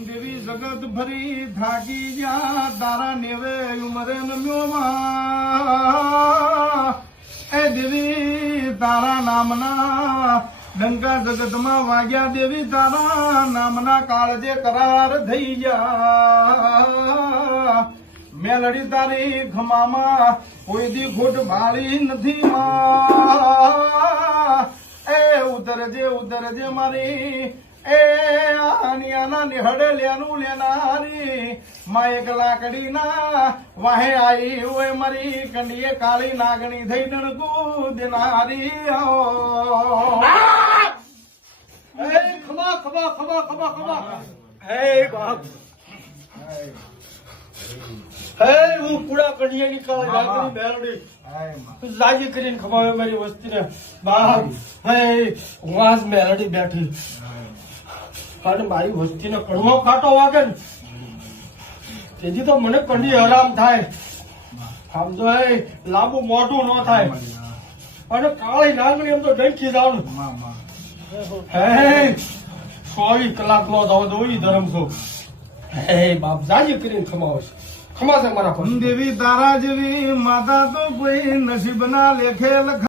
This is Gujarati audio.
દેવી જગત ભરી થાકી જા તારા નેવે ઉમરે નમ્યોમાં એ દેવી તારા નામના ડંકા જગતમાં વાગ્યા દેવી તારા નામના કાળજે કરાર થઈ જા મેલડી તારી ખમામાં કોઈ દી ખોટ ભાળી નથી માં એ ઉતરજે મારી એ આનિયાના નિહળે લેનું લેનારી માં એક લાકડી ના વાહે આઈ હોય મારી કંડીએ કાળી નાગણી થઈ ડણકું દેનારી ખમા હે બાપ હે હું પૂરા કંડીએ ની કાળી નાગણી બેરડી લાગી કરીને ખમાવે મારી વસ્તીને બાપ હે વાસ મેલડી બેઠી અને મારી વસ્તીને કડવો કાંટો વાગે ને તેથી તો મને કંડી આરામ થાય આમ તો એ લાંબુ મોઢું ન થાય અને કાળી નાગણી એમ તો ડંકી જાવ હે 24 કલાક નો જાવ તો ઈ ધર્મ છો હે બાપ જાજી કરીને ખમાવે છે ખમાશે મારા દેવી તારા જેવી માતા તો કોઈ નસીબ ના લેખે લખ